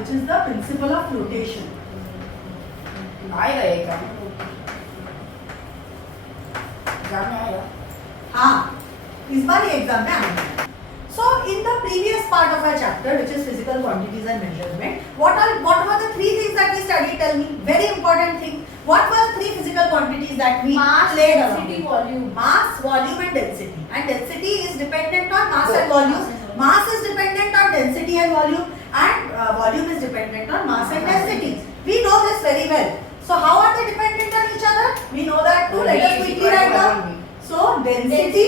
which is the principle of flotation. आएगा exam में आएगा. हाँ, इस बार ये एग्जाम में आएगा. So in the previous part of our chapter, which is physical quantities and measurement, what were the three things that we studied? Tell me. Very important thing. What were the three physical quantities that we Mass, played around density, with? volume. Mass, volume, and density. And density is dependent on mass and volume. Mass is dependent on density and volume, and volume is dependent on mass and density. We know this very well. So how are they dependent on each other? We know that too. Let us quickly write down. So density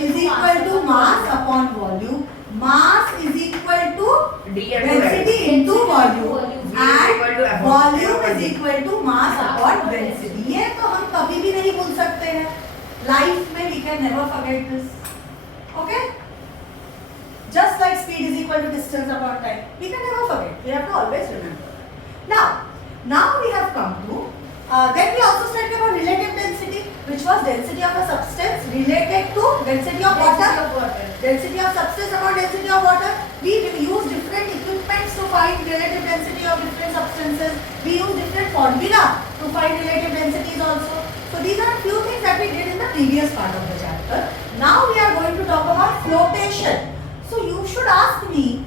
is equal to mass upon volume. Mass is equal to density into volume, and volume is equal to mass upon density. ये तो हम कभी भी नहीं भूल सकते हैं. Life में we can never forget this. Okay? Just like speed is equal to distance upon time, we can never forget. We have to always remember. Now we have come to. Then we also studied about relative density, which was density of a substance related to density of water. Density of substance upon density of water. We use different equipments to find relative density of different substances. We use different formula to find relative densities also. So these are a few things that we did in the previous part of the chapter. Now we are going to talk about flotation. So you should ask me,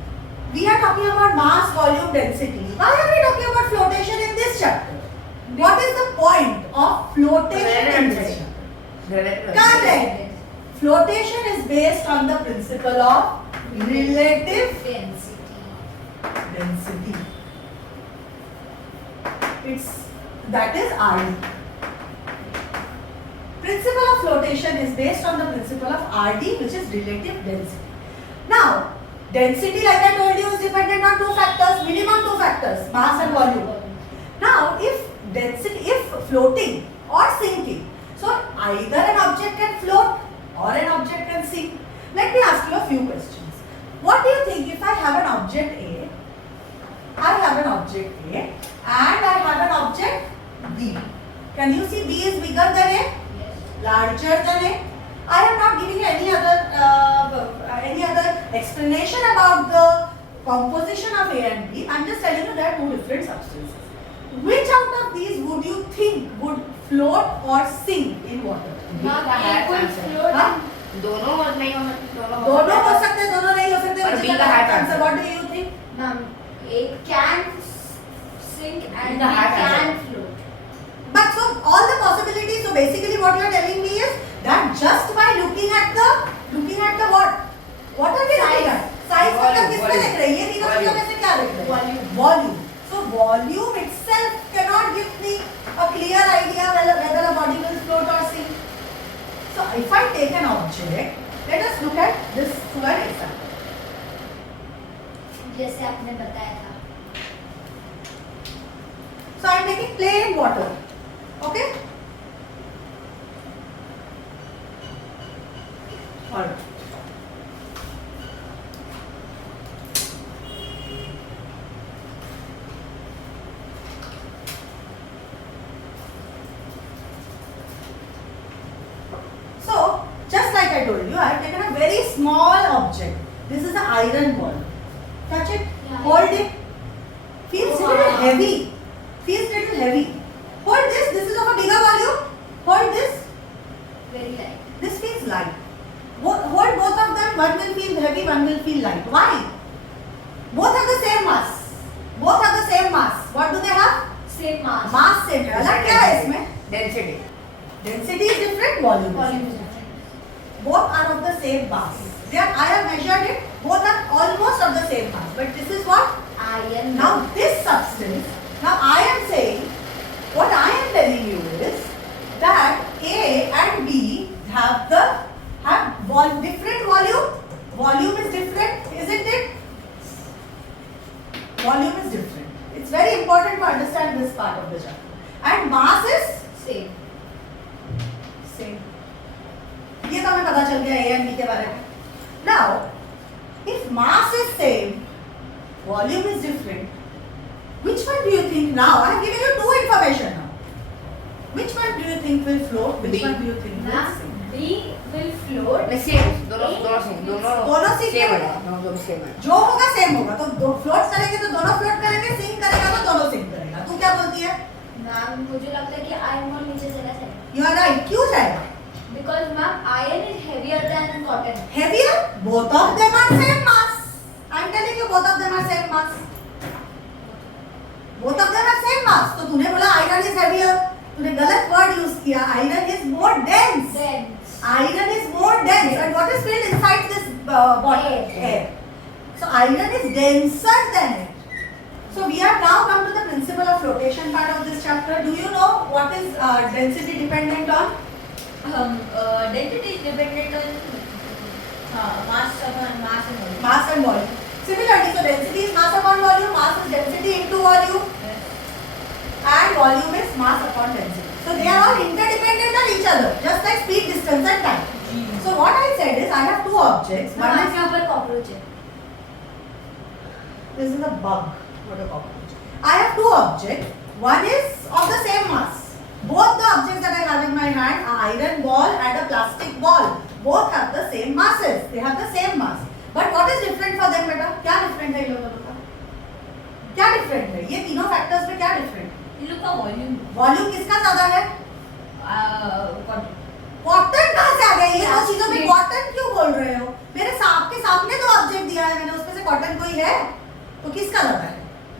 we are talking about mass, volume, density. Why are we talking about flotation in this chapter? What is the point of flotation in this chapter? Correct. Flotation is based on the principle of relative density. That is RD. Principle of flotation is based on the principle of RD, which is relative density. Now, density, like I told you, is dependent on two factors, minimum two factors, mass and volume. Now, if floating or sinking, so either an object can float or an object can sink. Let me ask you a few questions. What do you think if I have an object A, and I have an object B? Can you see B is bigger than A? Yes. Larger than A? I am not giving you any other explanation about the composition of A and B. I am just telling you there are two different substances. Which out of these would you think would float or sink in water? Not A could float. हाँ? दोनों नहीं हो सकते. दोनों हो सकते हैं, दोनों नहीं हो सकते. और Which B is का the है correct answer? answer. What do you think? A can sink and The B hat can answer. float. But so all the possibilities. So basically, what you are telling me is that just by looking at the what are we looking at? Size मतलब किसमें देख रहे हैं? ये तीनों चीजों में से क्या देख रहे हैं? Volume. So volume itself cannot give me a clear idea whether a body will float or sink. So if I take an object, let us look at this through an example. जैसे आपने बताया था. So I am taking plain water. Okay? Alright. So, just like I told you, I have taken a very small object. This is an iron ball. Touch it, Yeah. hold it. Feels Oh, little wow. heavy. Feels little heavy. Hold this. This is of a bigger volume. Hold this. Very light. This feels light. Hold both of them. One will feel heavy. One will feel light. Why? Both have the same mass. Both have the same mass. What do they have? Same mass. Mass same है. अलग क्या है इसमें? Density. Density is different. Volume is Volume different. is different. Both are of the same mass. I have measured it. Both are almost of the same mass. But this is what? Iron. Now this substance. Now I am saying, what I am telling you is that A and B have different volume. Volume is different, isn't it? Volume is different. It's very important to understand this part of the chapter. And mass is Same. same. ये तो हमें पता चल गया A and B के बारे में. Now, if mass is same, volume is different. Which one do you think now? I have given you two information now. Which one do you think will float? Which B. one do you think will Now sink? B will float. Same. दोनों same. दोनों same same है. है. दोनों same है. जो होगा same होगा. तो दो फ्लोट करेंगे तो दोनों फ्लोट करेंगे मैम मुझे लगता है कि आयरन और नीचे चला जाएगा यू आर राइट, क्यों जाएगा? Because ma'am iron is heavier than cotton Heavier? Both of them are same mass. I'm telling you, both of them are same mass. Both of them are same mass. तो तूने बोला iron is heavier. तूने गलत word use किया. Iron is more dense. Then Iron is more dense. And what is filled inside this bottle? Air. So iron is denser than air. So we have now come to the principle of flotation part of this chapter. Do you know what is density dependent on? density is dependent on mass and volume. Mass and volume. Similarly, so density is mass upon volume, mass is density into volume, and volume is mass upon density. So they are all interdependent on each other, just like speed, distance, and time. So what I said is, I have two objects. One ma'am is यहाँ पर cockroach है this is a bug, not a cockroach. I have two objects. One is of the same mass. Both the objects that I have in my hand, an iron ball and a plastic ball, both have the same masses. They have the same mass. But what is different for them, बेटा? क्या different है इन लोगों का? क्या different है? ये तीनों factors में क्या different? इन लोग का वॉल्यूम Volume किसका ज़्यादा है? कॉटन कॉटन कहाँ से आ गया? ये दो Plastic. चीजों में कॉटन क्यों बोल रहे हो? मेरे आपके सामने दो ऑब्जेक्ट दिया है मैंने, उसमें से कॉटन कोई है? तो किसका ज़्यादा है?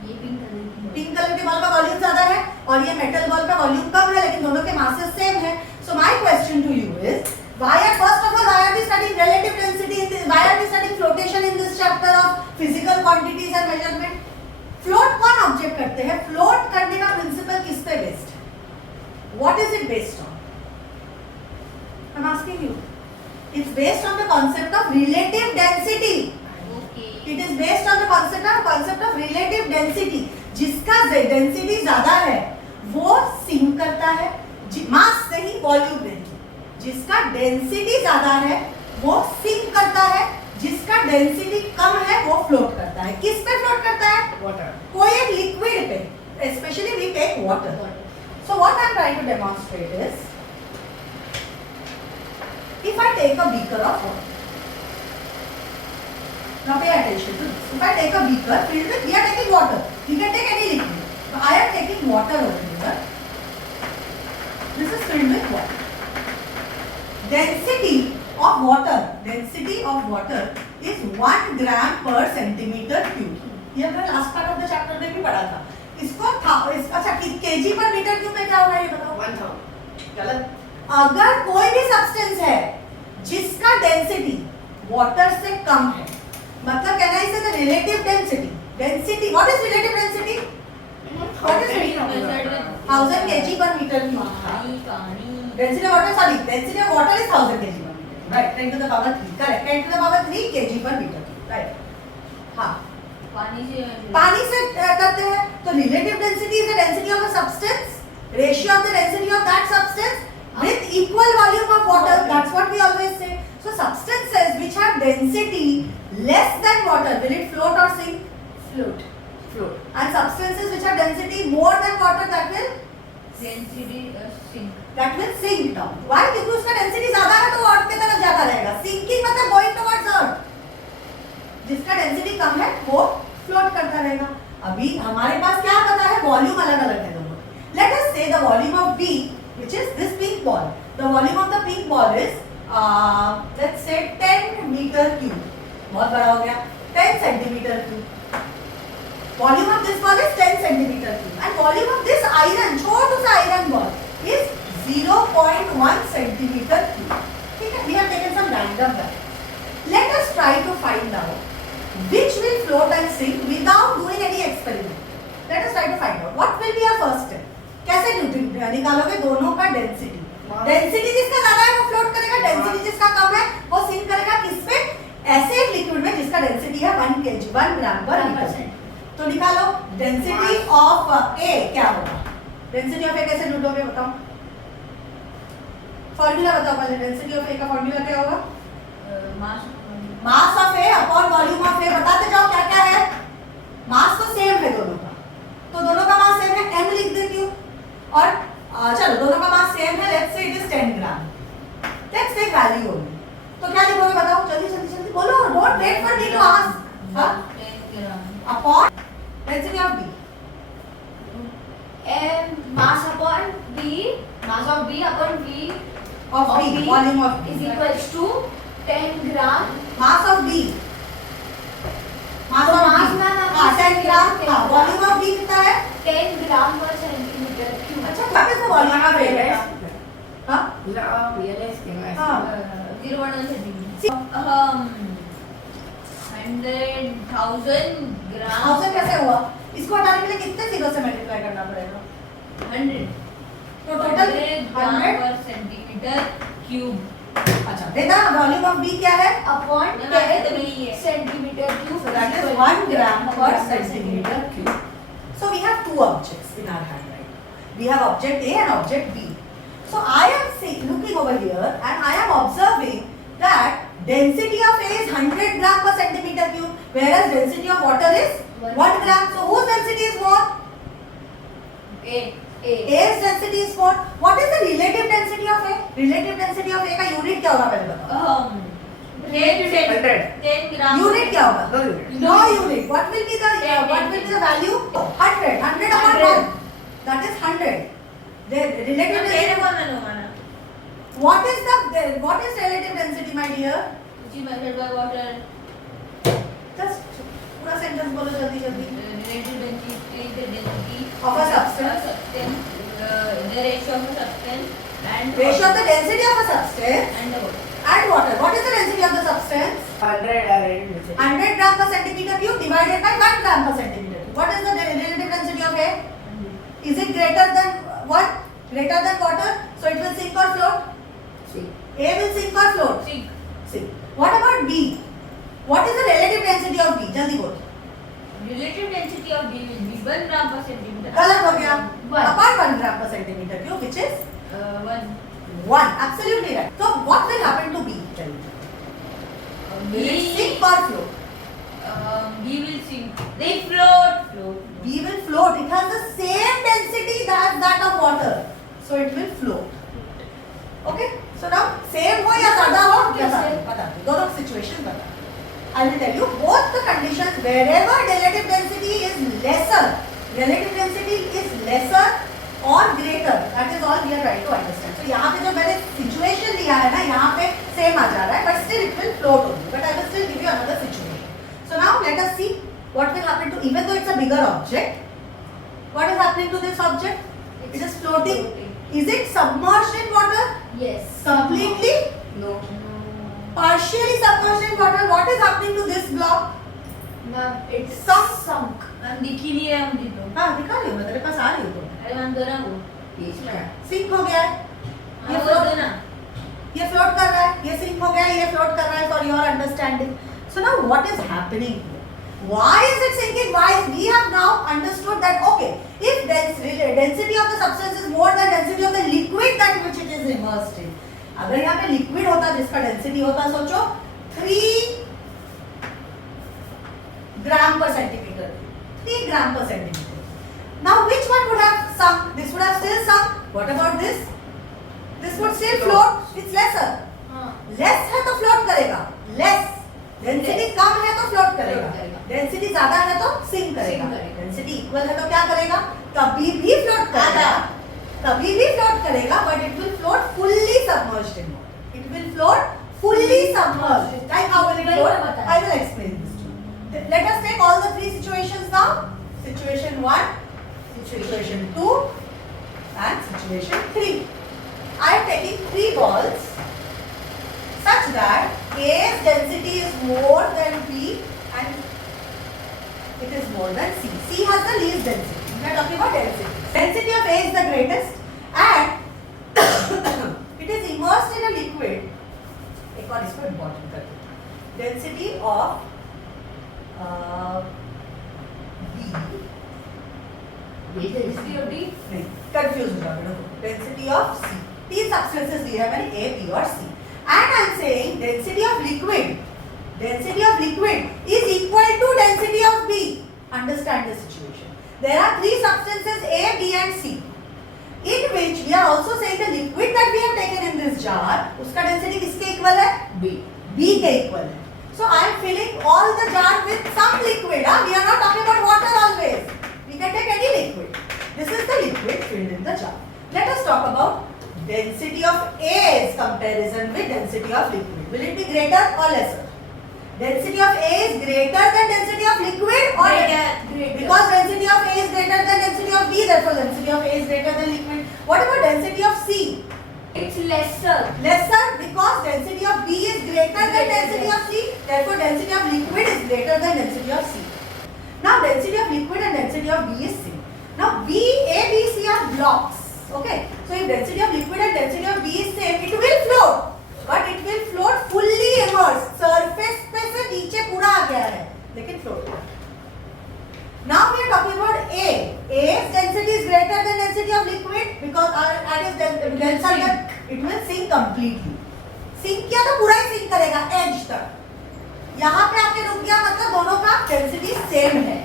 ये पिंक कलर की पिंक कलर के बॉल का वॉल्यूम ज्यादा है और ये मेटल बॉल का वॉल्यूम कम है, लेकिन दोनों के मासेस सेम है. So my question to you is why first of all why are we studying relative density in this, why are we studying flotation in this chapter of physical quantities and measurement? Float कौन object करते हैं? Float करने का principal किस पे based है? What is it based on? I am asking you. It's based on the concept of relative density. Okay It is based on the concept of relative density. जिसका density ज्यादा है वो sink करता है, मास से ही वॉल्यूम नहीं. जिसका डेंसिटी ज्यादा है वो सिंक करता है, जिसका डेंसिटी कम है वो फ्लोट करता है. किस पे फ्लोट करता है? Water. कोई एक लिक्विड पे, specially we take water. So what I am trying to demonstrate is, if I take a beaker of water. Now pay attention to this. If I take a beaker filled with, we are taking water. You can take any liquid. So I am taking water over here. This is filled with water. Density of water is 1 gram per centimeter cube. ये हमने last part of the chapter में भी पढ़ा था. इसको अच्छा KG पर metre cube में क्या होगा ये बताओ. 1000. गलत. अगर कोई भी सब्सटेंस है जिसका डेंसिटी वाटर से कम है, मतलब कहना है इसे the relative density. What is relative density? What is it? 1000 kg per meter cube. पानी Density of water, sorry, density of water is 1000 kg per meter cube. Right, 10 to the power 3. Correct, 10 to the power 3 kg per meter cube. Right. हाँ. पानी से करते हैं तो relative density is the density of a substance, ratio of the density of that substance with equal volume of water. That's what we always say. So substances which have density less than water, will it float or sink? Float And substances which have density more than water, density sink that will sink down. Why? क्योंकि उसका density ज्यादा है तो वो अर्थ की तरफ जाता रहेगा. Sinking मतलब going towards earth. जिसका डेंसिटी कम है वो फ्लोट करता रहेगा. अभी हमारे पास क्या पता है? वॉल्यूम अलग अलग है दोनों. Let us say the volume of B, which is this pink ball. The volume of the pink ball is let's say 10 meter cube. बहुत बड़ा हो गया. 10 centimeter cube. Volume of this ball is 10 centimeter cube. And volume of this iron, छोटू सा iron ball is 0.1 centimeter cube. ठीक है? We have taken some random values. Let us try to find out which will float and sink without doing any experiment. Let us try to find out. What will be our first step? कैसे निकालोगे दोनों का density? Density जिसका ज्यादा है वो float करेगा, density जिसका कम है वो सिंक करेगा. किस पे? ऐसे एक लिक्विड में जिसका डेंसिटी है 1 kg 1 ग्राम पर मीटर. तो निकालो डेंसिटी ऑफ ए क्या होगा? डेंसिटी ऑफ ए कैसे ढूंढोगे बताओ? फॉर्मूला बताओ पहले. डेंसिटी ऑफ ए का फॉर्मूला क्या होगा? Mass of A upon volume of A. बताते जाओ क्या क्या है. मास तो सेम है दोनों का, तो दोनों का मास सेम है, m लिख देती हूँ. और चलो दोनों का मास सेम है, let's say it is 10 gram. Let's take value only. तो क्या लिखोगे बताओ? जल्दी जल्दी जल्दी बोलो. Don't wait for me to ask. हां, upon density of B. M mass mass of B upon V of B, volume of is B. equals to 10 gram. Mass of B. Mass तो of mass B. में आप हाँ, 10 ग्राम. 10 हाँ, volume of B कितना है? 10 gram per centimeter cube. अच्छा, what is the volume of A? हाँ? realize कि मैं हाँ. 0.1 centimeter. 100,000 gram. 1000 कैसे हुआ? इसको हटाने के लिए कितने जीरो से मल्टीप्लाई करना पड़ेगा? 100. तो total 100 gram 100. per centimeter cube. अच्छा, देखा वॉल्यूम ऑफ B क्या है? Upon तो वही 10 है. centimeter cube. So that is 1 gram per centimeter cube. So we have two objects in our hand right now. We have object A and object B. So I am looking over here and I am observing that density of A is 100 gram per centimeter cube, whereas density of water is 1 gram. So whose density is more? A. A's density is more. What is the relative density of A? Relative density of A का unit क्या होगा पहले बताओ? 10 gram. Unit क्या होगा? No unit. No unit. What will be the value? 100. 100 upon 1. That is 100. The relative density. What is relative density, my dear? Which is measured by water. Just पूरा sentence बोलो जल्दी जल्दी. Relative density is the density Of a substance. The ratio of a substance and Ratio of the density of a substance and the water. and water. What is the density of the substance? 100 100 gram per centimeter cube divided by 1 gram per centimeter cube. What is the relative density of A? Is it greater than what? Greater than water? So it will sink or float? See. A will sink or float? Sink. Sink. What about B? What is the relative density of B? जल्दी बोल. Relative density of B will be 1 gram per centimeter. गलत हो गया. One. Apart 1 gram per centimeter cube, which is 1. 1. Absolutely right. So what will happen to B? Tell me. Will it sink or float? B will sink. They float. B will float. It has the same density as that of water. So it will float. Okay? So now same हो या ज़्यादा हो क्या बता दो. दोनों situation बता. I will tell you both the conditions wherever relative density is lesser or greater. That is all we are trying to understand. So यहाँ पे जो मैंने situation लिया है ना यहाँ पे same आ जा रहा है, but still it will float only. But I will still give you another situation. So now let us see what will happen to, even though it's a bigger object, what is happening to this object? It is floating. Is it submerged in water? Yes. Completely? No. Partially submerged in water. What is happening to this block? Ma'am, it's Sunk. हम दिख ही नहीं रहे हम दिखो. हाँ दिखा रही हूँ मैं तेरे पास आ रही हूँ तो. अरे मैम दो ना वो. बीच में. सिंक हो गया है. ये बोल दो ना. ये फ्लोट कर रहा है. ये सिंक हो गया है. ये फ्लोट कर रहा है. For your understanding. So now what is happening here? Why is it sinking? Why? We have now understood that okay, if density of the substance is more than density of the liquid that which it is immersed in. अगर यहाँ पे liquid होता जिसका density होता सोचो 3 gram per centimeter. 3 gram per centimeter. Now which one would have sunk? This would have still sunk. What about this? This would still float. It's lesser. हाँ. Less है तो float करेगा. Less. Density Less. कम है तो float करेगा. Float करेगा. Density ज़्यादा है तो sink करेगा. Sink करेगा. Density equal है तो क्या करेगा? कभी भी float करेगा. कभी भी float करेगा, but it will float fully submerged in water. It will float fully submerged. Like how will it float? I will explain this to you. Let us take all the three situations now. Situation 1, situation 2, and situation 3. I am taking 3 balls such that A's density is more than B and it is more than C. C has the least density. We are talking about density. Density of A is the greatest and it is immersed in a liquid. एक और इसको important कर दो. Density of B. Density of D. नहीं, confuse हो जाओगे. Density of C. तीन substances दिए हैं मैंने A, B और C. And I am saying density of liquid is equal to density of B. Understand the situation. There are 3 substances A, B and C. In which we are also saying the liquid that we have taken in this jar, उसका density किसके equal है? B. B के equal है. So I am filling all the jar with some liquid. We are not talking about water always. We can take any liquid. This is the liquid filled in the jar. Let us talk about density of A's comparison with density of liquid. Will it be greater or lesser? Density of A is greater than density of liquid or Greater. because density of A is greater than density of B, therefore density of A is greater than liquid. What about density of C? It's lesser. Lesser because density of B is greater than density of C, therefore density of liquid is greater than density of C. Now density of liquid and density of B is same. Now B, A, B, C are blocks. Okay, so if density of liquid and density of B is same, it will float, but it will float fully immersed. Surface पे से नीचे पूरा आ गया है, लेकिन float. Now we are talking about A. A's density is greater than density of liquid because at its denser than it will sink completely. Sink किया तो पूरा ही sink करेगा edge तक. यहाँ पे आके रुक गया मतलब दोनों का density same है.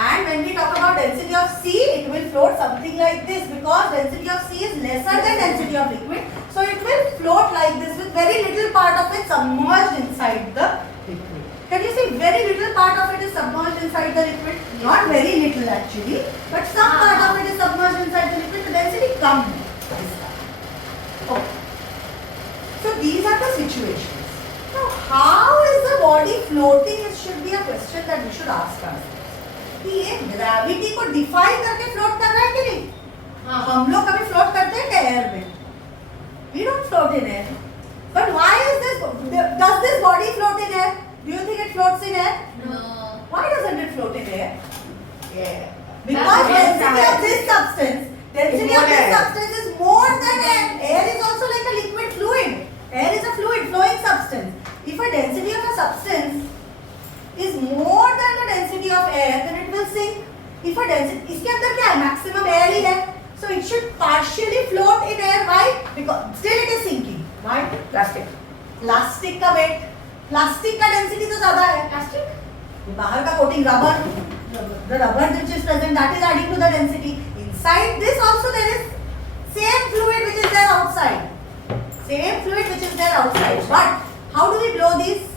And when we talk about density of C, it will float something like this because density of C is lesser than density of liquid. So it will float like this with very little part of it submerged inside the liquid. Can you see very little part of it is submerged inside the liquid? Not very little actually, but some part of it is submerged inside the liquid. The density comes. Okay. So these are the situations. Now how is the body floating? It should be a question that we should ask ourselves. कि ये gravity को DeFi करके float कर रहा है कि नहीं? हाँ. हम लोग कभी फ्लोट करते हैं क्या एयर में? We don't float in air. But why is this? Does this body float in air? Do you think it floats in air? No. Why doesn't it float in air? Yeah. Because That's density of this substance, density more of this air. substance is more than air. Air is also like a liquid fluid. Air is a fluid flowing substance. If a density of a substance is more than the density of air, then it will sink. If a density, इसके अंदर क्या है? Maximum air ही है. So it should partially float in air. Why? Because still it is sinking. Why? Plastic. Plastic का weight, plastic का density तो ज़्यादा है. Plastic? बाहर का coating rubber, the rubber which is present, that is adding to the density. Inside this also there is same fluid which is there outside. Same fluid which is there outside. But how do we blow these?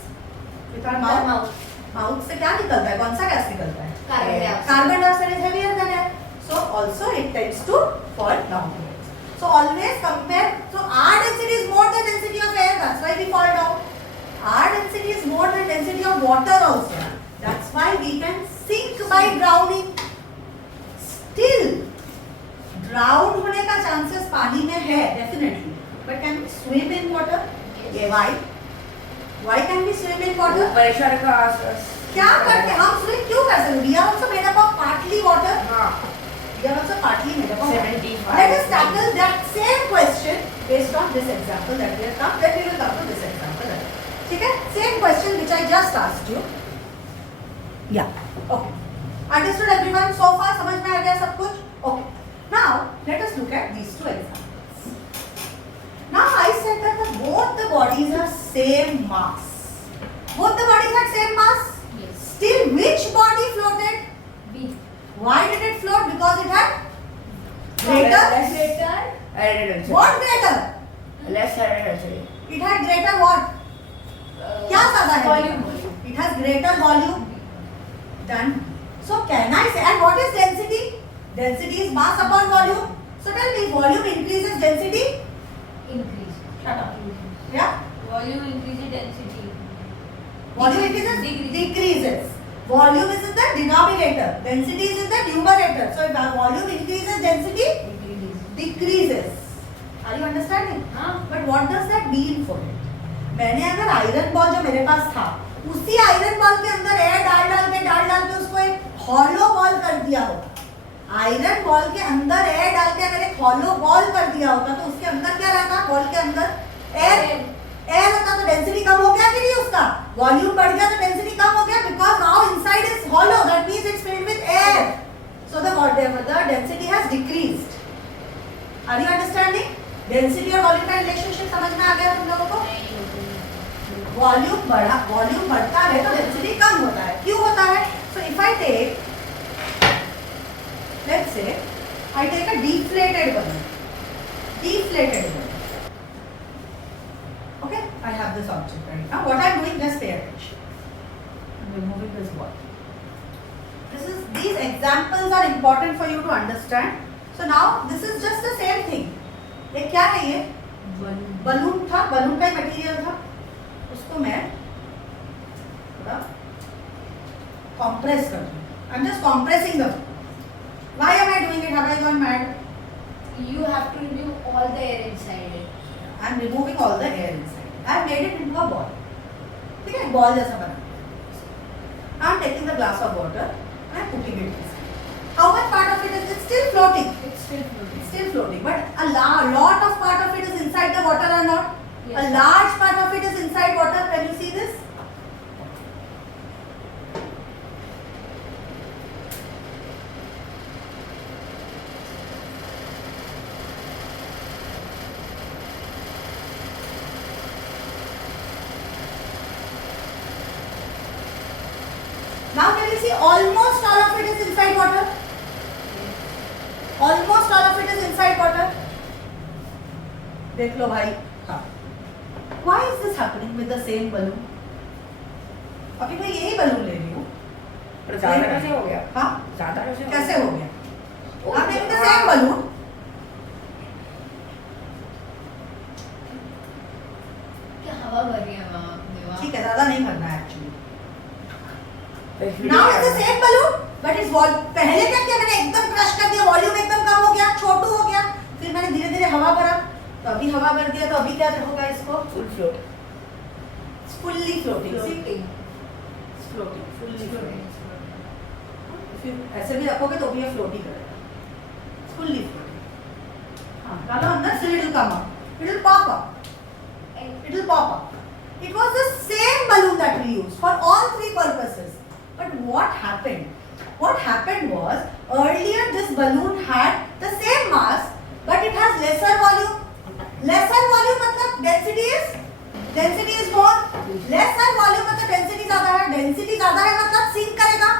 With our mouth. Mouth. Mouth से क्या निकलता है? कौन सा gas निकलता है? Carbon dioxide. Carbon dioxide is heavier than air, so also it tends to fall downwards. So always compare. So our density is more than density of air. That's why we fall down. Our density is more than density of water also. That's why we can sink by drowning. Still, drown होने का chances पानी में है definitely. But can we swim in water? Yes. Why? Why can we swim in water? Pressure का आसपास क्या करते हम स्विम क्यों कर सकते? We are also made up of partly water. हाँ. We are also partly made up of water. 75. Let us tackle that same question based on this example that we have come. Then we will come to this example. ठीक है? Same question which I just asked you. Yeah. Okay. Understood everyone? So far समझ में आ गया सब कुछ? Okay. Now let us look at these two examples. Now I said that both the bodies have same mass. Both the bodies had same mass. Yes. Still, which body floated? B. Why did it float? Because it had greater. Greater. Added density. What greater? Less added density. It had greater what? क्या ज़्यादा है? Volume. It has greater volume than. So can I say? And what is density? Density is mass upon volume. So tell me, volume increases density. Increase. Shut up. Yeah. Volume increases density. Volume increases. Decreases. Decreases. Volume is in the denominator. Density is in the numerator. So if volume increases, density Decreases. decreases. Are you understanding? हाँ. But what does that mean for it? मैंने अगर iron ball जो मेरे पास था, उसी iron ball के अंदर air डाल के उसको एक हॉलो बॉल कर दिया होता. आयरन बॉल के अंदर एयर डाल के अगर एक हॉलो बॉल कर दिया होता तो उसके अंदर क्या रहता? बॉल के अंदर एयर होता तो डेंसिटी कम हो गया कि नहीं उसका? वॉल्यूम बढ़ गया तो डेंसिटी कम हो गया because now inside is hollow. That means it's filled with air. So the density has decreased. Are you understanding? Density और वॉल्यूम का रिलेशनशिप समझ में आ गया तुम लोगों को? वॉल्यूम बढ़ता है तो डेंसिटी कम होता है. क्यों होता है? So if I take, let's say, I take a deflated balloon. Okay, I have this object right now. What I'm doing, just pay attention. I'm removing this ball. These examples are important for you to understand So now this is just the same thing. ये क्या है ये? Balloon था, balloon का ही material था, उसको मैं थोड़ा compress कर दूँ. I'm just compressing the. Why am I doing it? Have I gone mad? You have to remove all the air inside it. I'm removing all the air inside. I've made it into a ball. ठीक है, ball जैसा बना. I'm taking the glass of water and I'm putting it inside. How much part of it is? It's still floating. It's still floating. It's still floating, but a lot of part of it is inside the water or not? Yes. A large part of it is inside water. Can you see this? Now can you see almost all of it is inside water? Almost all of it is inside water. देख लो भाई. हाँ. Why is this happening with the same balloon? अभी मैं यही balloon ले रही हूँ. पर ज़्यादा कैसे हो गया? हाँ? ज़्यादा कैसे हो गया? कैसे हो गया? ओ, I'm taking the हाँ. same balloon. क्या हवा भर रही है वहाँ में? ठीक है, ज़्यादा नहीं करना है actually. तो इसमें Now क्या it's the है? same balloon, but it's vol. पहले क्या किया मैंने? एकदम क्रश कर दिया, वॉल्यूम एकदम कम हो गया, छोटू हो गया. फिर मैंने धीरे धीरे हवा भरा, तो अभी हवा भर दिया, तो अभी क्या होगा इसको? Full float. It's fully floating. See? Floating. It's floating. Fully floating. Floating. If you ऐसे भी रखोगे तो भी ये float ही करेगा. It's fully floating. हाँ, डालो अंदर, so it will come up. It will pop up. It will pop up. It was the same balloon that we used for all three purposes. But what happened? What happened was earlier this balloon had the same mass, but it has lesser volume. Lesser volume मतलब density is more. Lesser volume मतलब density ज़्यादा है. Density ज़्यादा है मतलब sink करेगा.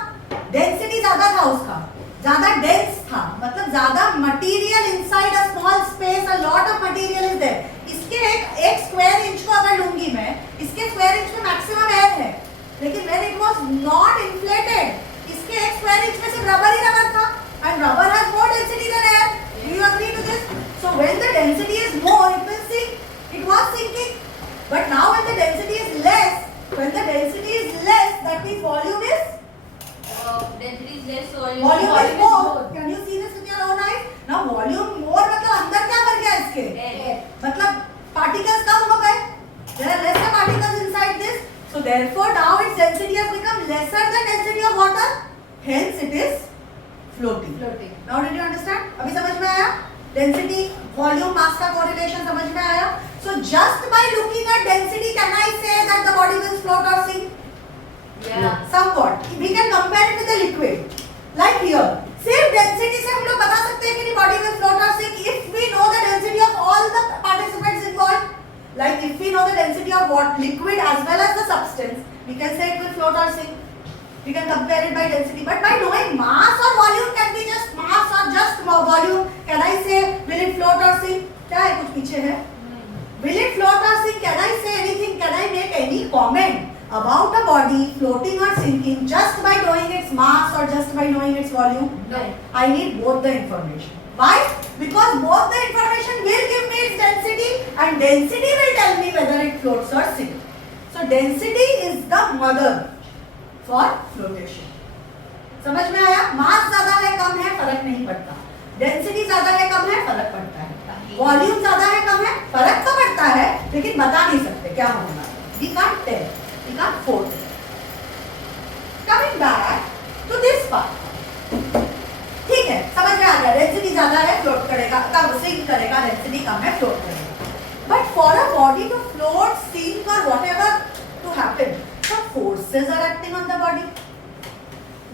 Density ज़्यादा था उसका. ज़्यादा dense था. मतलब ज़्यादा material inside a small space. A lot of material is there. इसके एक square inch को अगर लूँगी मैं, इसके square inch में maximum air है. लेकिन when it was not inflated, इसके एक square inch में सिर्फ rubber ही rubber था. And rubber has more density than air. Do you agree to this? So when the density is more, it will sink. It was sinking. But now when the density is less, that means volume is Density is less, so volume is more. Can you see this with your own eyes? Now volume more मतलब अंदर क्या भर गया इसके? Air. मतलब particles कम हो गए. There are lesser particles inside this. So therefore now its density has become lesser than density of water. Hence it is floating. Floating. Now did you understand? अभी समझ में आया? Density, volume, mass का correlation समझ में आया? So just by looking at density, can I say that the body will float or sink? Yeah. Somewhat. We can compare it with a liquid. Like here. सिर्फ density से हम लोग बता सकते हैं कि body will float or sink if we know the density of all the participants involved. Like if we know the density of what liquid as well as the substance, we can say it will float or sink. We can compare it by density. But by knowing mass or volume, can be just mass or just volume. Can I say will it float or sink? क्या है कुछ पीछे है? Will it float or sink? Can I say anything? Can I make any comment about a body floating or sinking just by knowing its mass or just by knowing its volume? No. I need both the information. Why? Because both the information will give me its density and density will tell me whether it floats or sinks. So density is the mother for flotation. समझ में आया? मास ज्यादा है कम है फर्क नहीं पड़ता. Density ज्यादा है कम है फर्क पड़ता है. वॉल्यूम ज्यादा है कम है फर्क तो पड़ता है लेकिन बता नहीं सकते क्या होगा. We can't tell. We can't foretell. Coming back to this part. ठीक है समझ में आ गया. डेंसिटी ज्यादा है फ्लोट करेगा, कम सिंक करेगा. डेंसिटी कम है फ्लोट करेगा. But for a body to float, sink or whatever to happen, some forces are acting on the body.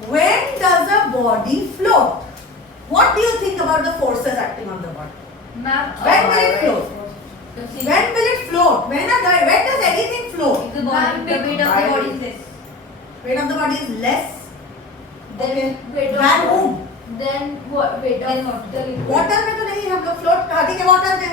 When does a body float? What do you think about the forces acting on the body? Ma'am, When will it float? see, When will it float? When does anything float? if the body, the weight of the body is less, Weight of the body is less. then Okay. weight of Than the whom? then what weight of the liquid. Water में तो नहीं हम लोग float हाँ ठीक है water में.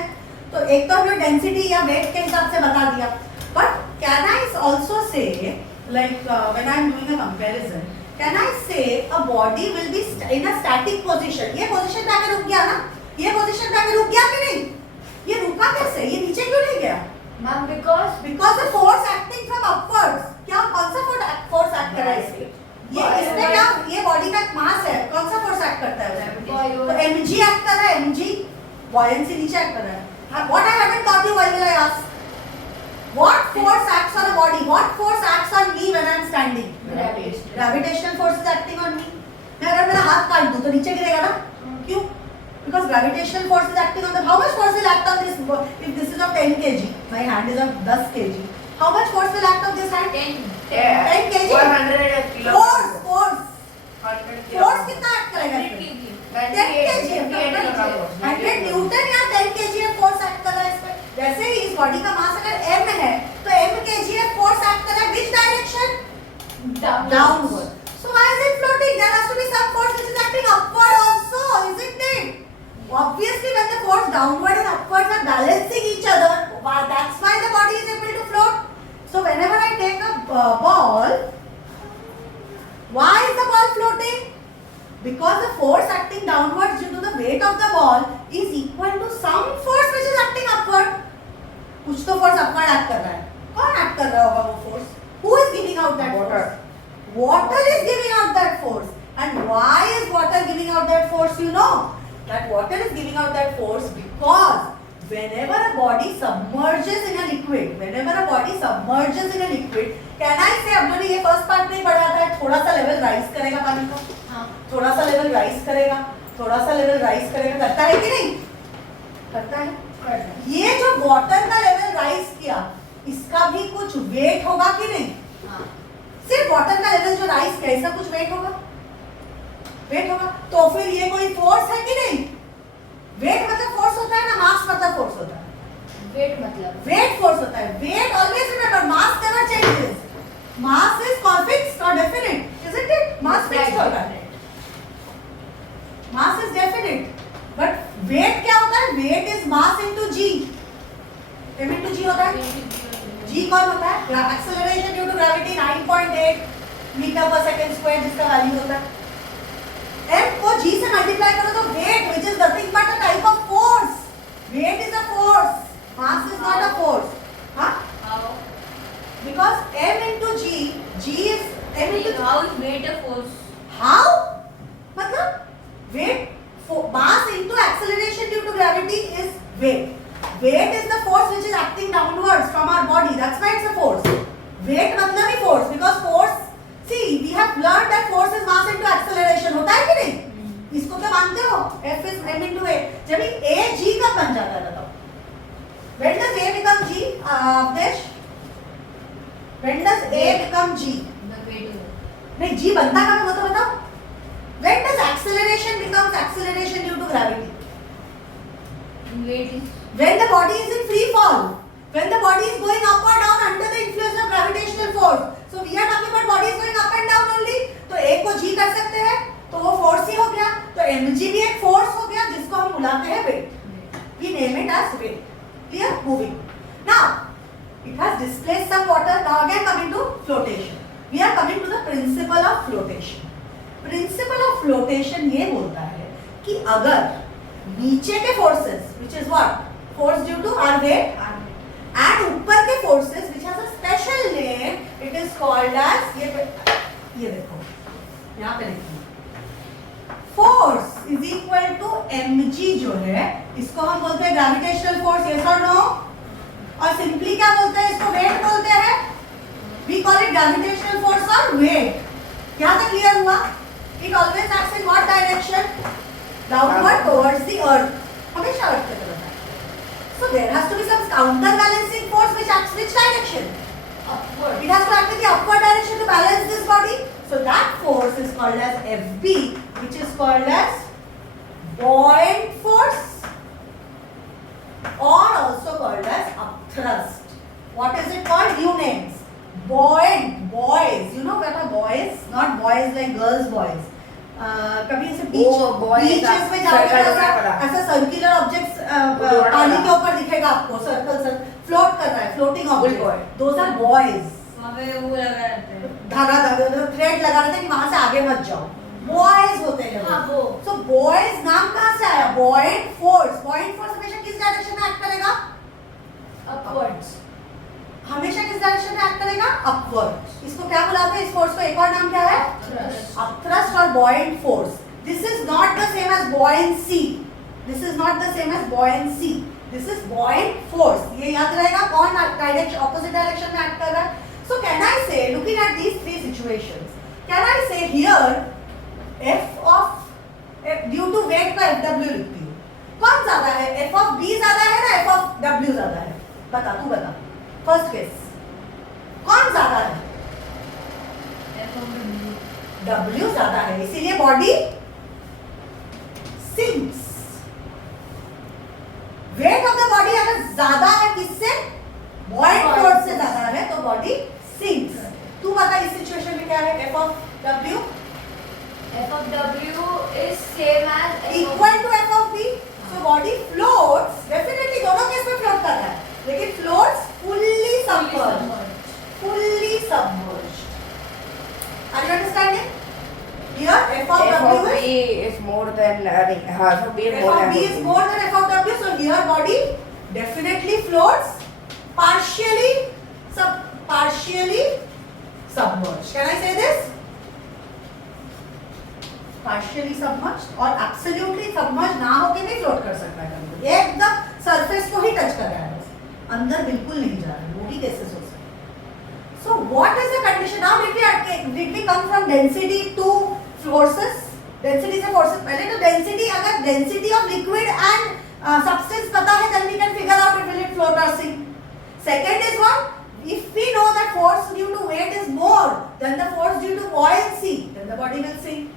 तो एक तो हमने डेंसिटी या वेट के हिसाब से बता दिया. But can I also say like when I am doing a comparison, Can I say a body will be in a static position? ये पोजीशन पे आके रुक गया ना, ये पोजीशन पे आके रुक गया कि नहीं? ये रुका कैसे? ये नीचे क्यों नहीं गया? Ma'am, because Because the force acting from upwards. क्या कौन सा force act कर रहा है इस पे? ये इसमें क्या, ये बॉडी का मास है, कौन सा फोर्स एक्ट करता है उसमें? तो mg एक्ट कर रहा है, mg buoyancy नीचे एक्ट कर रहा है. What I haven't taught you, why will I ask? What force acts on a body? What force acts on me when I am standing? Gravitational force is acting on me. मैं अगर मेरा हाथ काट दूं तो नीचे गिरेगा ना? क्यों? Because gravitational force is acting on the. How much force will act on this? If this is of 10 kg, my hand is of 10 kg. How much force will act on this hand? 10 kg. 100 kilo. Force. 100 kilo. Force कितना act करेगा इसमें? 10 kg. 100 Newton या 10 kg force act कर रहा है इस पे. वैसे ही इस बॉडी का मास अगर m है तो m kg फोर्स एक्ट कर रहा है which direction? Downward. So why is it floating? There has to be some force which is acting upward also, isn't it? Obviously, when the force downward and upwards are balancing each other, that's why the body is able to float. So whenever I take a ball, why is the ball floating? Because the force acting downwards due to the weight of the ball is equal to some force which is acting upward. कुछ तो force upward act कर रहा है. कौन act कर रहा होगा वो force? Who is giving out that force? Water is giving out that force. And why is water giving out that force? You know that water is giving out that force because whenever a body submerges in a liquid, can I say, हम लोगों ने ये first part नहीं पढ़ा था, थोड़ा सा level rise करेगा पानी का, थोड़ा सा लेवल राइज करेगा, करता है कि नहीं? करता है. ये जो वाटर का लेवल राइज किया, इसका भी कुछ वेट होगा कि नहीं? सिर्फ वाटर का लेवल जो राइज किया, इसका कुछ वेट होगा? तो फिर ये कोई फोर्स है कि नहीं? वेट मतलब फोर्स होता है ना, मास मतलब फोर्स होता है. वेट फोर्स होता है. Weight always remember, mass never changes. Mass is fixed और definite, isn't it? Mass fixed होता है. Mass is definite, but weight क्या होता है? Weight is mass into G. m into G होता है. g कौन होता है? Acceleration due to gravity 9.8 metre पर सेकंड स्क्वायर, जिसका वैल्यू होता है. m को g से मल्टीप्लाई करो तो weight, which is nothing but a type of force. Weight is a force, mass is not a force. Huh? How? Because m into g is m into How is weight a force? how? मतलब weight, mass into acceleration due to gravity is weight. Weight is the force which is acting downwards from our body. That's why it's a force. Weight मतलब ही force, because force. See, we have learned that force is mass into acceleration. होता है कि नहीं? इसको क्या मानते हो? F is m into a. जब a g कब बन जाता है बताओ? When does a become g? Avdesh? When does a become g? The weight is. नहीं, g बनता कब है वो तो बताओ? When does acceleration becomes acceleration due to gravity? Weight is. When the body is in free fall. When the body is going up or down under the influence of gravitational force. So we are talking about body is going up and down only. तो a को g कर सकते हैं, तो वो force ही हो गया. तो mg भी एक force हो गया, जिसको हम बुलाते हैं weight. We name it as weight. Clear? Moving. Now, it has displaced some water. Now again coming to flotation. We are coming to the principle of flotation. Principle of flotation ये बोलता है कि अगर नीचे के forces, which is what? Force due to our weight. And ऊपर के forces which has a special name, it is called as ये देखो यहाँ पे लिखिए, force is equal to mg जो है, इसको हम बोलते हैं gravitational force, yes or no? और simply क्या बोलते हैं इसको? weight बोलते हैं. We call it gravitational force or weight. यहाँ तक clear हुआ? It always acts in what direction? Downward towards the earth. हमेशा earth की तरफ. So there has to be some counterbalancing force which acts which direction? Upward. It has to act in the upward direction to balance this body. So that force is called as Fb, which is called as buoyant force, or also called as upthrust. What is it called? New names. Buoyant, boys. You know what are boys? Not boys like girls' boys. कभी ऐसे beaches में जाओगे ऐसा circular objects पानी के ऊपर दिखेगा आपको, सर्कल फ्लोट कर रहा है, floating object. Those are boys. हमें वो लगा रहता है धागा थ्रेड लगा रहता है कि वहां से आगे मत जाओ। बॉयज होते हैं हाँ, वो। सो बॉयज नाम कहाँ से आया? Buoyant force. बॉयंट फोर्स हमेशा किस डायरेक्शन में एक्ट करेगा? upwards. हमेशा किस डायरेक्शन में एक्ट करेगा? अपवर्ड। इसको क्या बुलाते हैं? इस फोर्स को एक और नाम क्या है? Thrust. Upthrust or buoyant force. This is not the same as buoyancy. This is not the same as buoyancy. This is buoyant force. ये याद रहेगा कौन डायरेक्शन ऑपोजिट डायरेक्शन में एक्ट कर रहा है? So can I say, looking at these three situations, can I say here F of due to weight का FW लिखती हूँ. कौन ज्यादा है? F of B ज्यादा है ना F of W ज्यादा है? बता, तू बता. फर्स्ट केस कौन ज्यादा है? W ज्यादा है, इसीलिए body sinks. Weight of the body अगर ज्यादा है किससे? buoyant force से ज्यादा है तो बॉडी sinks. तू बता इस सिचुएशन में क्या है? F of W F of W is same as F of equal to F of B. So body floats. Definitely दोनों केस में फ्लोट कर रहा है, लेकिन floats fully submerged. Fully submerged. Are you understanding? Here F of F W of is B is more than so B is F more of than B is more than F of W. So here body definitely floats partially submerged. Can I say this? Partially submerged और absolutely submerged ना होके भी float कर सकता है कभी-कभी. एकदम surface को ही touch कर रहा है बस. अंदर बिल्कुल नहीं जा रहा है. वो भी cases हो सकते हैं. So what is the condition? Now did we come from density to forces? Density से forces. पहले तो density, अगर density of liquid and substance पता है, then we can figure out if it float or sink. Second is what? If we know that force due to weight is more than the force due to buoyancy, then the body will sink.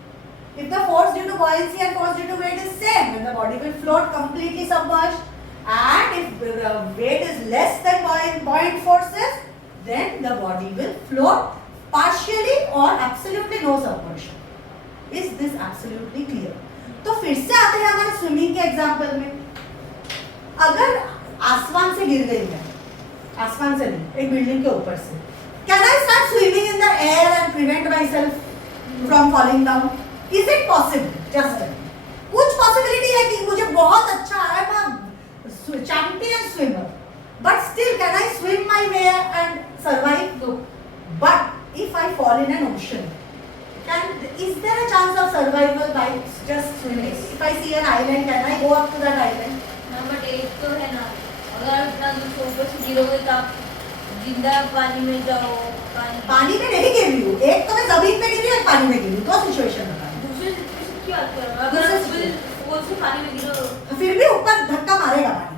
If the force due to buoyancy and force due to weight is same, then the body will float completely submerged. And if the weight is less than buoyant forces, then the body will float partially or absolutely no submersion. Is this absolutely clear? तो फिर से आते हैं हमारे swimming के example में. अगर आसमान से गिर गई मैं, आसमान से नहीं, एक बिल्डिंग के ऊपर से, can I start swimming in the air and prevent myself from falling down? Is it possible? Just tell me. कुछ possibility है कि मुझे बहुत अच्छा है, मैं champion swimmer, but still can I swim my way and survive? No. But if I fall in an ocean, is there a chance of survival by just swimming? If I see an island, can I go up to that island? Number एक तो है ना, अगर आप इतना दूर से ऊपर से गिरोगे तो आप जिंदा पानी में जाओ. पानी में नहीं गिर रही हूँ, एक तो मैं जमीन पे गिरी हूँ, एक पानी में गिरी हूँ, तो सिचुएशन बता. दूसरे सिचुएशन की बात कर रहा हूँ. अगर आप वो से पानी में गिरो फिर भी ऊपर धक्का मारेगा पानी.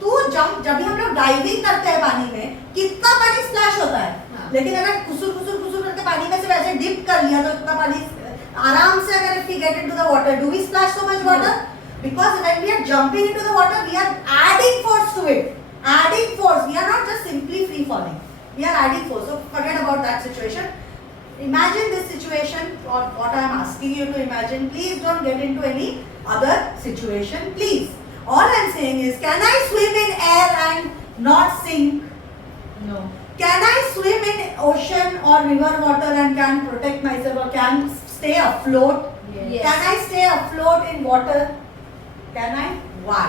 तू जब भी हम लोग डाइविंग करते हैं पानी में, कितना पानी स्प्लैश होता है, हाँ. लेकिन अगर कुसुर करके पानी में से वैसे डिप कर लिया तो इतना पानी आराम से, अगर if we get into the water, do we splash so much water? Because when we are jumping into the water, we are adding force to it. Adding force. We are not just simply free falling. We are adding force. So forget about that situation. Imagine this situation, or what I am asking you to imagine. Please don't get into any other situation, please. All I am saying is, can I swim in air and not sink? No. Can I swim in ocean or river water and can protect myself or can stay afloat? Yes. Can I stay afloat in water? Can I? Why?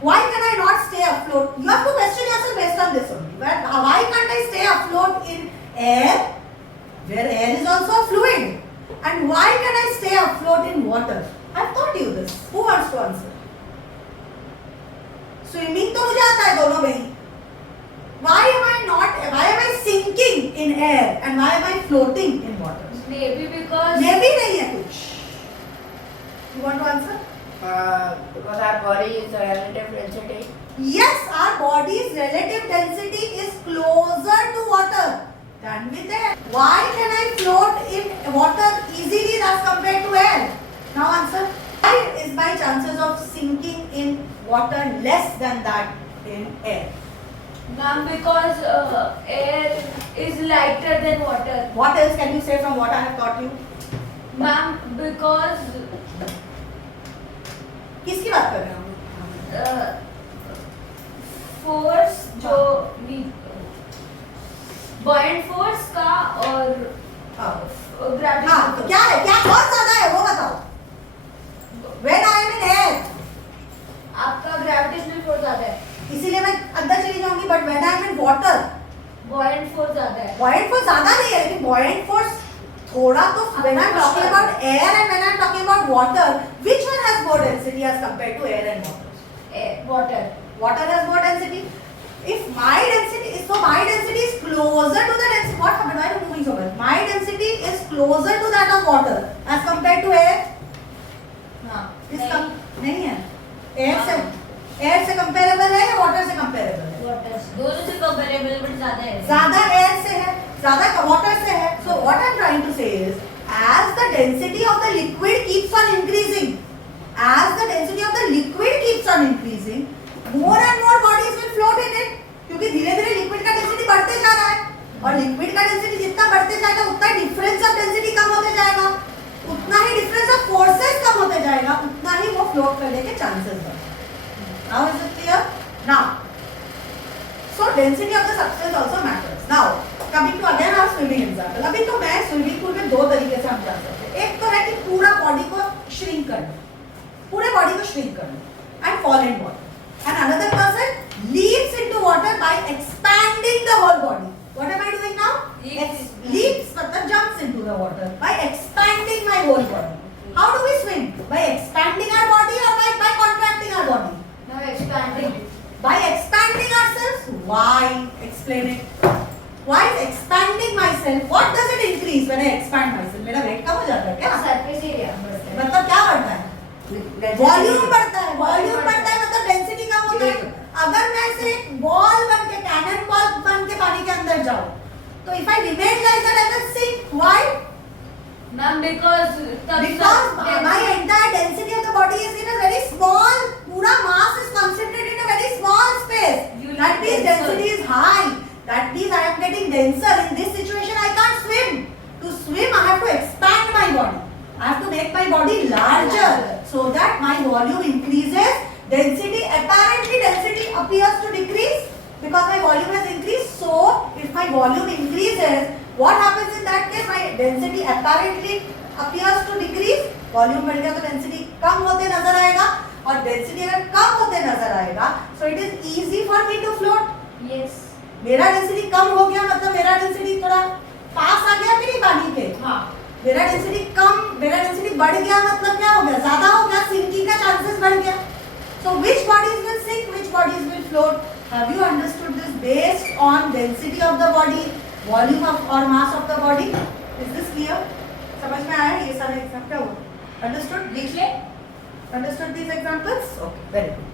Why can I not stay afloat? You have to question yourself based on this only. Why can't I stay afloat in air, where air is also a fluid? And why can I stay afloat in water? I've taught you this. Who wants to answer? Swimming तो मुझे आता है दोनों में ही. Why am I sinking in air and why am I floating in water? Maybe because Maybe नहीं है कुछ. You want to answer? Because our body is a relative density. Yes, our body's relative density is closer to water than with air. Why can I float in water easily as compared to air? Now answer. Why is my chances of sinking in water less than that in air? ma'am, because air is lighter than water. What else can you say from what I have taught you? Ma'am, because किसकी बात कर रहे हो? force जो we water. buoyant force ज्यादा है. Buoyant force ज़्यादा नहीं है, लेकिन buoyant force थोड़ा तो when I'm talking about air and when I'm talking about water, which one has more density as compared to air and water? Water. Water has more density. If my density is closer to the density, what happened? Why are you moving so much? My density is closer to that of water as compared to air. हाँ. नहीं है. Air से comparable है या water से comparable है? Water. दोनों से कंपेरेबल बट ज्यादा है. ज़्यादा air से है, ज़्यादा water से है. So what I'm trying to say is, as the density of the liquid keeps on increasing, more and more bodies will float in it. क्योंकि धीरे धीरे लिक्विड का डेंसिटी बढ़ते जा रहा है, और लिक्विड का डेंसिटी जितना बढ़ते जाएगा उतना डिफरेंस ऑफ डेंसिटी कम होते जाएगा, उतना ही डिफरेंस ऑफ फोर्सेस कम होते जाएगा, उतना ही वो फ्लोट करने के चांसेस बढ़ते हैं. Now is it clear? Now, so density of the substance also matters. Now, coming to again our swimming example. अभी तो मैं स्विमिंग पूल में दो तरीके से हम जा सकते हैं. एक तो है कि पूरा बॉडी को श्रिंक करना, पूरे बॉडी को श्रिंक करना and fall in water. And another person leaps into water by expanding the whole body. What am I doing now? Leaps मतलब jumps into the water by expanding my whole body. How do we swim? By expanding our body or by contracting our body? Now expanding. By expanding ourselves. Why? Explain it. Why is expanding myself? What does it increase when I expand myself? मेरा weight कम हो जाता है क्या? Surface area बढ़ता है. मतलब क्या बढ़ता है? वॉल्यूम बढ़ता है. वॉल्यूम बढ़ता है मतलब डेंसिटी कम होता है. अगर मैं ऐसे एक बॉल बन के, कैनन बॉल बन के पानी के अंदर जाऊं, तो if I remain like that, I will sink. Why? Ma'am, because my entire density of the body is in a very small, पूरा mass is concentrated in a very small space. That means density is high. That means I am getting denser. In this situation, I can't swim. To swim, I have to expand my body. I have to make my body larger so that my volume increases. Apparently density appears to decrease because my volume has increased. So, if my volume increases, what happens in that case? My density apparently appears to decrease. Volume बढ़ गया तो density कम होते नजर आएगा, और density अगर कम होते नजर आएगा, so it is easy for me to float. Yes. मेरा डेंसिटी कम हो गया मतलब मेरा डेंसिटी थोड़ा पास आ गया मेरी पानी के. हाँ. मेरा डेंसिटी बढ़ गया मतलब क्या हो गया? ज्यादा हो गया, सिंकिंग का चांसेस बढ़ गया. So which bodies will sink, which bodies will float? Have you understood this based on density of the body, volume of or mass of the body? Is this clear? समझ में आया ये सारे example? Understood? लिख ले. Understood these examples? Okay, very good.